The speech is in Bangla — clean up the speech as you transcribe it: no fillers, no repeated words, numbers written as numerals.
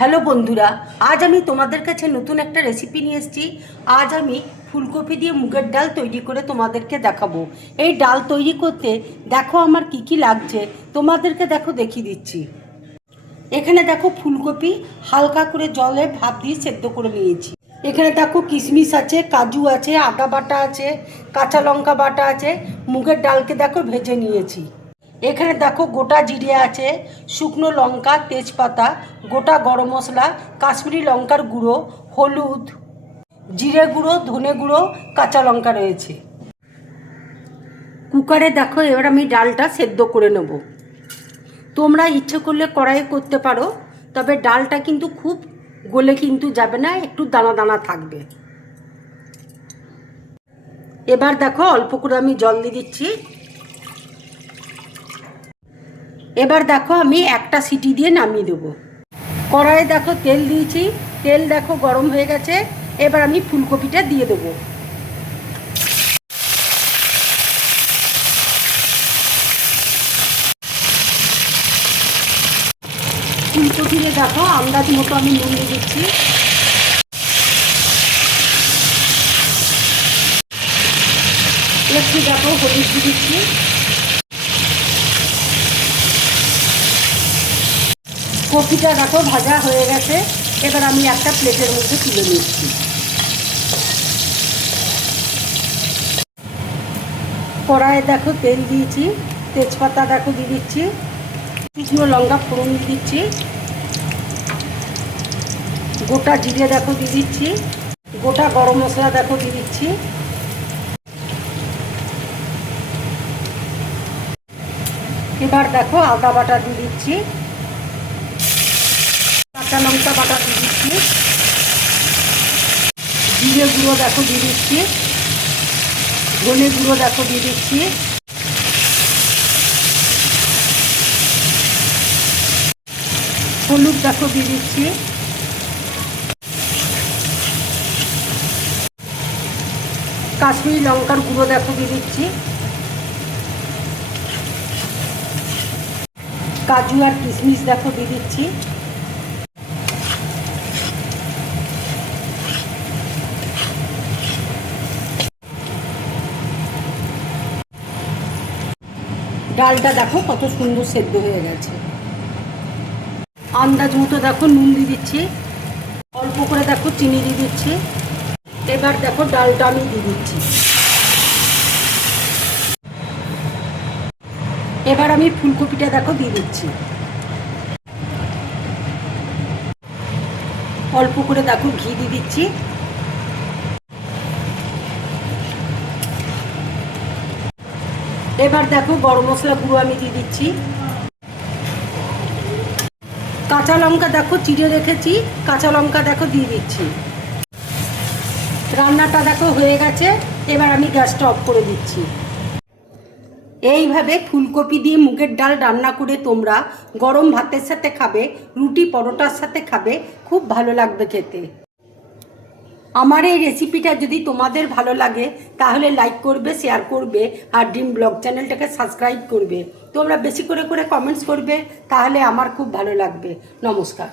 হ্যালো বন্ধুরা, আজ আমি তোমাদের কাছে নতুন একটা রেসিপি নিয়ে এসেছি। আজ আমি ফুলকপি দিয়ে মুগের ডাল তৈরি করে তোমাদেরকে দেখাবো। এই ডাল তৈরি করতে দেখো আমার কি কি লাগছে, তোমাদেরকে দেখিয়ে দিচ্ছি। এখানে দেখো ফুলকপি হালকা করে জলে ভাপ দিয়ে সেদ্ধ করে নিয়েছি। এখানে দেখো কিশমিশ আছে, কাজু আছে, আদা বাটা আছে, কাঁচা লঙ্কা বাটা আছে। মুগের ডালকে দেখো ভেজে নিয়েছি। এখানে দেখো গোটা জিরে আছে, শুকনো লঙ্কা, তেজপাতা, গোটা গরম মশলা, কাশ্মীরি লঙ্কার গুঁড়ো, হলুদ, জিরে গুঁড়ো, ধনে গুঁড়ো, কাঁচা লঙ্কা রয়েছে। কুকারে দেখো এবার আমি ডালটা সেদ্ধ করে নেব। তোমরা ইচ্ছে করলে কড়াইয়ে করতে পারো, তবে ডালটা কিন্তু খুব গলে কিন্তু যাবে না, একটু দানা দানা থাকবে। এবার দেখো অল্প করে আমি জল দিয়ে দিচ্ছি। এবার দেখো আমি একটা সিটি দিয়ে নামিয়ে দেবো। কড়াইয়ে দেখো তেল দিয়েছি, তেল দেখো গরম হয়ে গেছে। এবার আমি ফুলকপিটা দিয়ে দেবো। ফুলকপিতে দেখো আন্দাজ মতো আমি নুন দিয়ে দিচ্ছি। একটু দেখো হলুদ দিয়ে দিচ্ছি। কপিটা দেখো ভাজা হয়ে গেছে। এবার আমি একটা প্লেটের মধ্যে তুলে নিচ্ছি। কড়াইয়ে দেখো তেল দিয়েছি, তেজপাতা দেখো দিয়ে দিচ্ছি, শুকনো লঙ্কা ফোড়ন দিয়ে দিচ্ছি, গোটা জিরে দেখো দিয়ে দিচ্ছি, গোটা গরম মশলা দেখো দিয়ে দিচ্ছি। এবার দেখো আদা বাটা দিয়ে দিচ্ছি, কাঁচা লঙ্কা বাটা দিয়ে দিচ্ছি, জিরে গুঁড়ো দেখো দিয়ে দিচ্ছি, ধনে গুঁড়ো দেখো দিয়ে দিচ্ছি, হলুদ দেখো দিয়ে দিচ্ছি, কাশ্মীরি লঙ্কার গুঁড়ো দেখো দিয়ে দিচ্ছি, কাজু আর কিশমিশ দেখো দিয়ে দিচ্ছি। ডালটা দেখো কত সুন্দর সেদ্ধ হয়ে গেছে। আন্দাজ মতো দেখো নুন দিয়ে দিচ্ছি, অল্প করে দেখো চিনি দিয়ে দিচ্ছি। এবার দেখো ডালটা আমি দিয়ে দিচ্ছি। এবার আমি ফুলকপিটা দেখো দিয়ে দিচ্ছি। অল্প করে দেখো ঘি দিয়ে দিচ্ছি। এবার দেখো গরম মশলা গুঁড়ো আমি দিয়ে দিচ্ছি। কাঁচা লঙ্কা দেখো চিড়ে রেখেছি, কাঁচা লঙ্কা দেখো দিয়ে দিচ্ছি। রান্নাটা দেখো হয়ে গেছে। এবার আমি গ্যাসটা অফ করে দিচ্ছি। এইভাবে ফুলকপি দিয়ে মুগের ডাল রান্না করে তোমরা গরম ভাতের সাথে খাবে, রুটি পরোটার সাথে খাবে, খুব ভালো লাগবে খেতে। আমার এই রেসিপিটা যদি তোমাদের ভালো লাগে তাহলে লাইক করবে, শেয়ার করবে, আর ড্রিম ব্লগ চ্যানেলটাকে সাবস্ক্রাইব করবে। তোমরা বেশি করে কমেন্টস করবে, তাহলে আমার খুব ভালো লাগবে। নমস্কার।